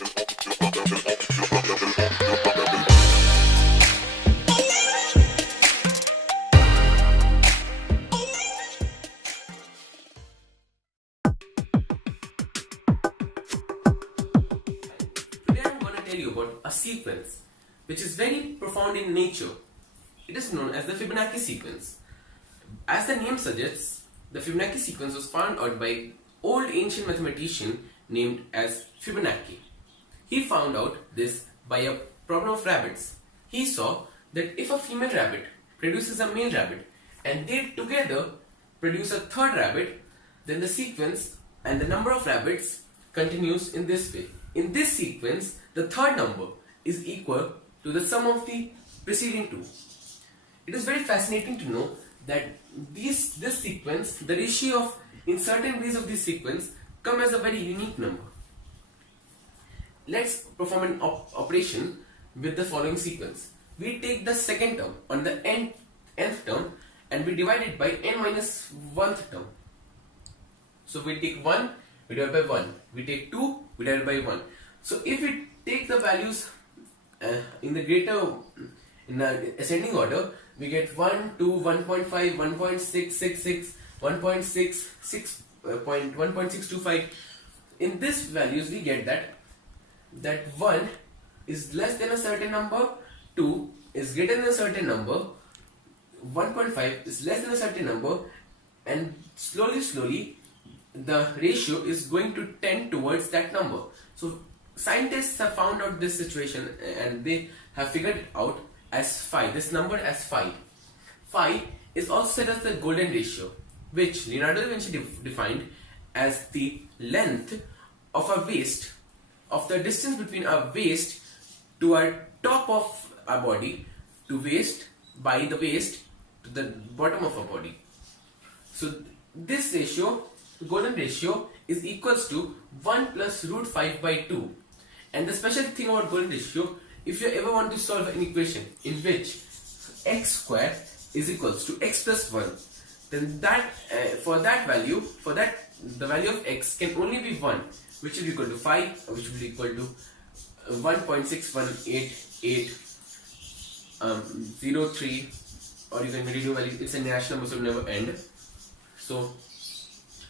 Today I'm going to tell you about a sequence which is very profound in nature. It is known as the Fibonacci sequence. As the name suggests, the Fibonacci sequence was found out by old ancient mathematician named as Fibonacci. He found out this by a problem of rabbits. He saw that if a female rabbit produces a male rabbit and they together produce a third rabbit, then the sequence and the number of rabbits continues in this way. In this sequence, the third number is equal to the sum of the preceding two. It is very fascinating to know that this sequence, the ratio of in certain ways of this sequence come as a very unique number. Let's perform an operation with the following sequence. We take the second term on the nth term and we divide it by n minus 1th term. So we take 1, we divide by 1. We take 2, we divide by 1. So if we take the values in the ascending order, we get 1, 2, 1.5, 1.666, 1.625. In these values we get that 1 is less than a certain number, 2 is greater than a certain number, 1.5 is less than a certain number, and slowly the ratio is going to tend towards that number. So scientists have found out this situation and they have figured it out as phi, this number as phi. Phi is also said as the golden ratio, which Leonardo da Vinci defined as the length of a waist, of the distance between our waist to our top of our body, to waist, by the waist to the bottom of our body. So this ratio, the golden ratio, is equals to 1 plus root 5 by 2. And the special thing about golden ratio, if you ever want to solve an equation in which x square is equals to x plus 1, then that the value of x can only be 1, which will be equal to 5, which will be equal to 1.618803, or you can redo value. It's a natural number, so it will never end. So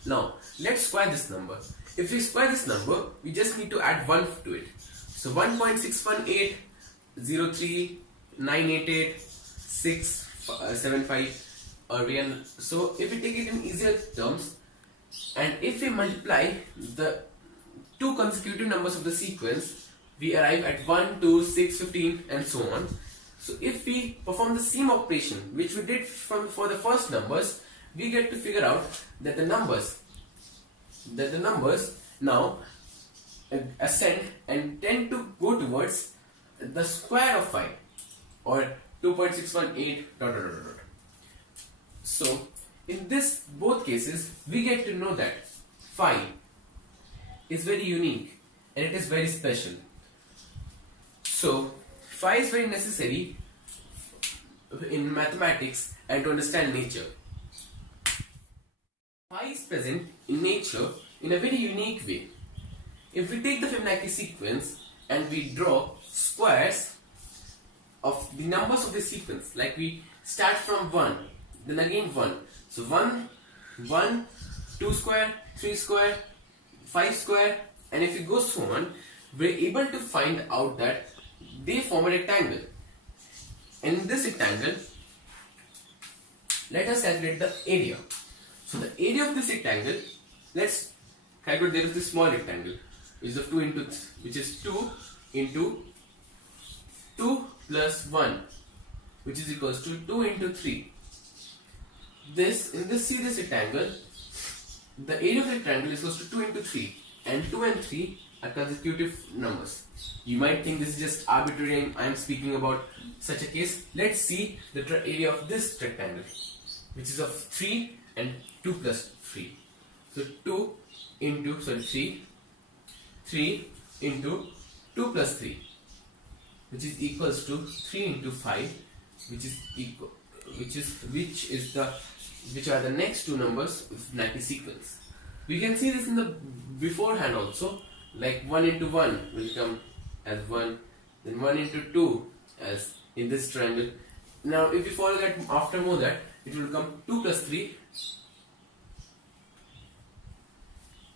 now let's square this number. If we square this number, we just need to add 1 to it. So 1.61803988,675 or real. So if we take it in easier terms, and if we multiply the two consecutive numbers of the sequence, we arrive at 1, 2, 6, 15 and so on. So if we perform the same operation which we did for the first numbers, we get to figure out that the numbers now ascend and tend to go towards the square of phi, or 2.618 ... So in this both cases we get to know that phi is very unique and it is very special. So phi is very necessary in mathematics and to understand nature. Phi is present in nature in a very unique way. If we take the Fibonacci sequence and we draw squares of the numbers of the sequence, like we start from 1, then again 1. So 1, 2 square, 3 square, 5 square, and if we go so on, we're able to find out that they form a rectangle. And in this rectangle, let us calculate the area. So the area of this rectangle, let's calculate. There is this small rectangle, which is 2 into 2 plus 1, which is equals to 2 into 3. In this rectangle, the area of the rectangle is equals to 2 into 3, and 2 and 3 are consecutive numbers. You might think this is just arbitrary and I am speaking about such a case. Let's see the area of this rectangle, which is of 3 and 2 plus 3. So 3 into 2 plus 3, which is equals to 3 into 5, which are the next two numbers of Fibonacci sequence. We can see this in the beforehand also, like 1 into 1 will come as 1, then 1 into 2 as in this triangle. Now if you follow that after more that, it will come 2 plus 3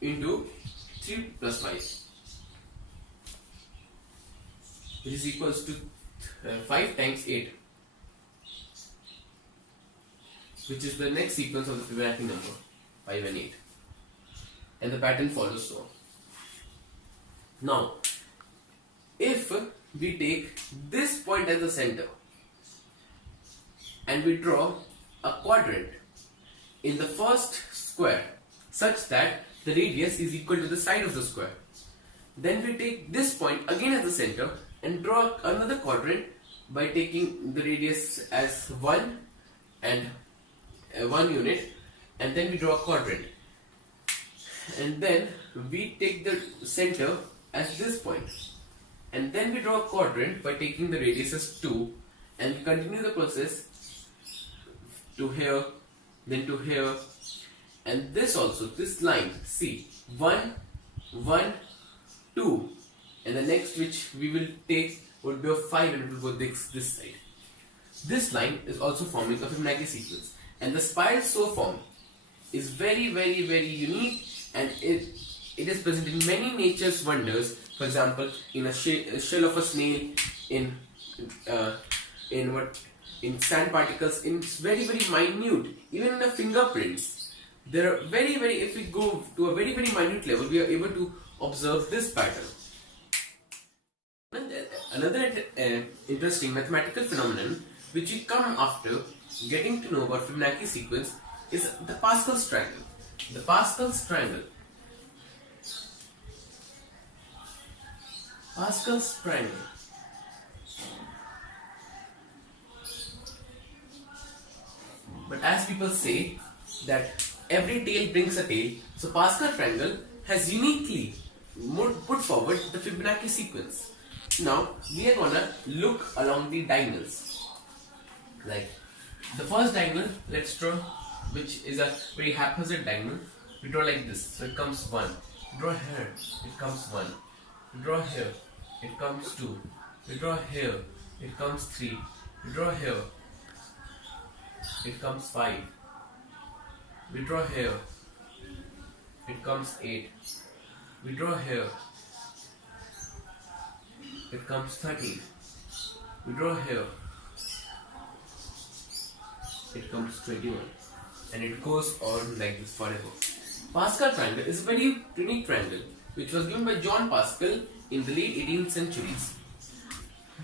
into 3 plus 5, which is equals to 5 times 8, which is the next sequence of the Fibonacci number 5 and 8, and the pattern follows so on. Now if we take this point as the center and we draw a quadrant in the first square such that the radius is equal to the side of the square, then we take this point again as the center and draw another quadrant by taking the radius as 1 and 1 unit, and then we draw a quadrant, and then we take the center as this point, and then we draw a quadrant by taking the radius as 2, and we continue the process to here, then to here, and this also, this line, see, 1, 1, 2, and the next which we will take would be a 5 and it will go this side. This line is also forming a Fibonacci sequence, and the spiral so formed is very unique, and it is present in many nature's wonders. For example, in a shell of a snail, in sand particles, in very minute, even in the fingerprints. There are if we go to a very minute level, we are able to observe this pattern. Another interesting mathematical phenomenon which we come after getting to know about Fibonacci sequence is the Pascal's triangle. The Pascal's triangle. Pascal's triangle. But as people say that every tail brings a tail, so Pascal triangle has uniquely put forward the Fibonacci sequence. Now we are gonna look along the diagonals. Like the first diagonal, let's draw, which is a very haphazard diagonal. We draw like this, so it comes 1. We draw here, it comes 1. We draw here, it comes 2. We draw here, it comes 3. We draw here, it comes 5. We draw here, it comes 8. We draw here, it comes 13. We draw here, it comes 21. And it goes on like this forever. Pascal triangle is a very unique triangle which was given by John Pascal in the late 18th centuries.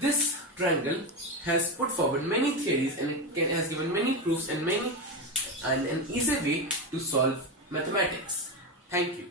This triangle has put forward many theories, and it has given many proofs and an easy way to solve mathematics. Thank you.